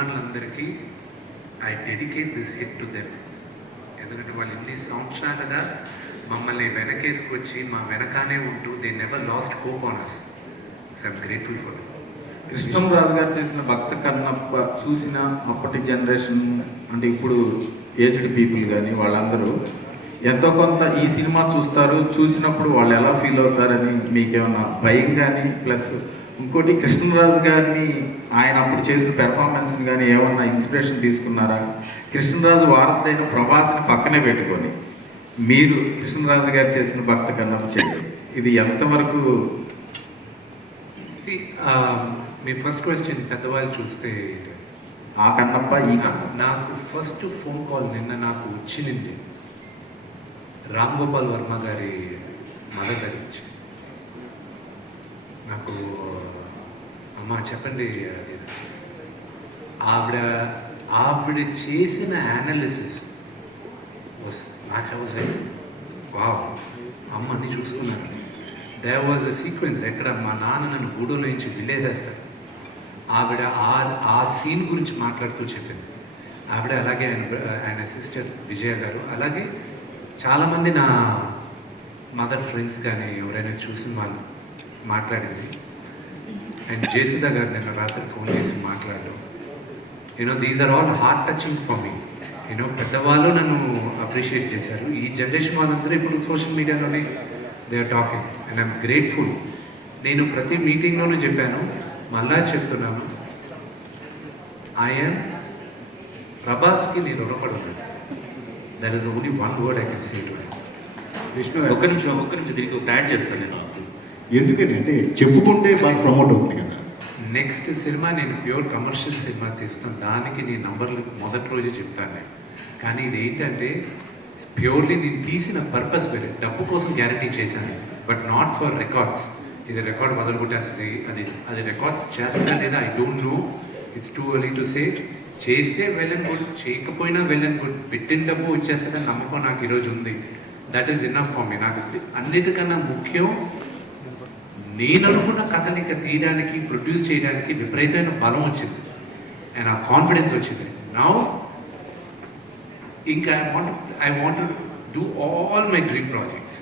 అభిమానులందరికీ I dedicate this hit to them. ఎందుకంటే వాళ్ళు ఇన్ని సంవత్సరాలుగా మమ్మల్ని వెనకేసుకొచ్చి మా వెనకానే ఉంటూ they never lost hope on us. So I'm grateful for them. Krishnamraju గారు చేసిన భక్త కన్నప్ప చూసిన అప్పటి జనరేషన్ అంటే ఇప్పుడు ఏజ్డ్ పీపుల్ కానీ వాళ్ళందరూ ఎంతో కొంత ఈ సినిమా చూస్తారు, చూసినప్పుడు వాళ్ళు ఎలా ఫీల్ అవుతారని మీకేమన్నా భయం కానీ, ప్లస్ ఇంకోటి కృష్ణరాజు గారిని ఆయన అప్పుడు చేసిన పెర్ఫార్మెన్స్ని కానీ ఏమన్నా ఇన్స్పిరేషన్ తీసుకున్నారా? కృష్ణరాజు వారసుడైన ప్రభాస్ని పక్కనే పెట్టుకొని మీరు కృష్ణరాజు గారు చేసిన భక్త కన్నప్ప చేయండి, ఇది ఎంతవరకు? మీ ఫస్ట్ క్వశ్చన్ పెద్దవాళ్ళు చూస్తే ఆ కన్నప్ప ఈ కన్నప్ప నాకు ఫస్ట్ ఫోన్ కాల్ నిన్న నాకు వచ్చింది రామ్ గోపాల్ వర్మ గారి మదర్ గురించి. నాకు అమ్మ చెప్పండి అది ఆవిడ చేసిన యానాలిసిస్ నాకు వావ్ అమ్మ అన్నీ చూసుకున్నాను. దేర్ వాజ్ అ సీక్వెన్స్ ఎక్కడ మా నాన్న నన్ను గూడూరు నుంచి విలేజేస్తాడు. ఆవిడ ఆ సీన్ గురించి మాట్లాడుతూ చెప్పింది. ఆవిడ అలాగే ఆయన సిస్టర్ విజయ గారు, అలాగే చాలామంది నా మదర్ ఫ్రెండ్స్ కానీ ఎవరైనా చూసిన వాళ్ళు మాట్లాడింది. అండ్ జయసుధ గారు నిన్న రాత్రి ఫోన్ చేసి మాట్లాడడం, these are all heart touching for me. పెద్దవాళ్ళు నన్ను అప్రిషియేట్ చేశారు. ఈ జనరేషన్ వాళ్ళందరూ ఇప్పుడు సోషల్ మీడియాలోనే they are talking and I'm grateful. నేను ప్రతి మీటింగ్లోనూ చెప్పాను, మళ్ళా చెప్తున్నాను, ఆయన ప్రభాస్కి నేను రుణపడుతున్నాను. That is only one word I can say to him. Vishnu ఒక్క నిమిషం దీనికి ఒక యాడ్ చేస్తాను నేను. ఎందుకని అంటే చెప్పుకుంటే బాగా ప్రమోట్ అవుతుంది కదా. నెక్స్ట్ సినిమా నేను ప్యూర్ కమర్షియల్ సినిమా తీస్తాను, దానికి నేను నంబర్లు మొదటి రోజే చెప్తాను నేను. కానీ ఇది ఏంటంటే ప్యూర్లీ నేను తీసిన పర్పస్ వేరే, డబ్బు కోసం గ్యారంటీ చేశాను, బట్ నాట్ ఫర్ రికార్డ్స్. ఇది రికార్డ్ మొదలుపెట్టేస్తుంది, అది రికార్డ్స్ చేస్తా లేదా I don't know, it's too early to say. చేస్తే వెల్ అండ్ గుడ్, చేయకపోయినా వెల్ అండ్ గుడ్, పెట్టిన డబ్బు వచ్చేస్తుందని నమ్మకం నాకు ఈరోజు ఉంది. That is enough for me. నాకు అన్నిటికన్నా ముఖ్యం, నేను అనుకున్న కథని తీయడానికి, ప్రొడ్యూస్ చేయడానికి విపరీతమైన బలం వచ్చింది అండ్ ఆ కాన్ఫిడెన్స్ వచ్చింది. నౌ ఇంకా I want do all my dream projects.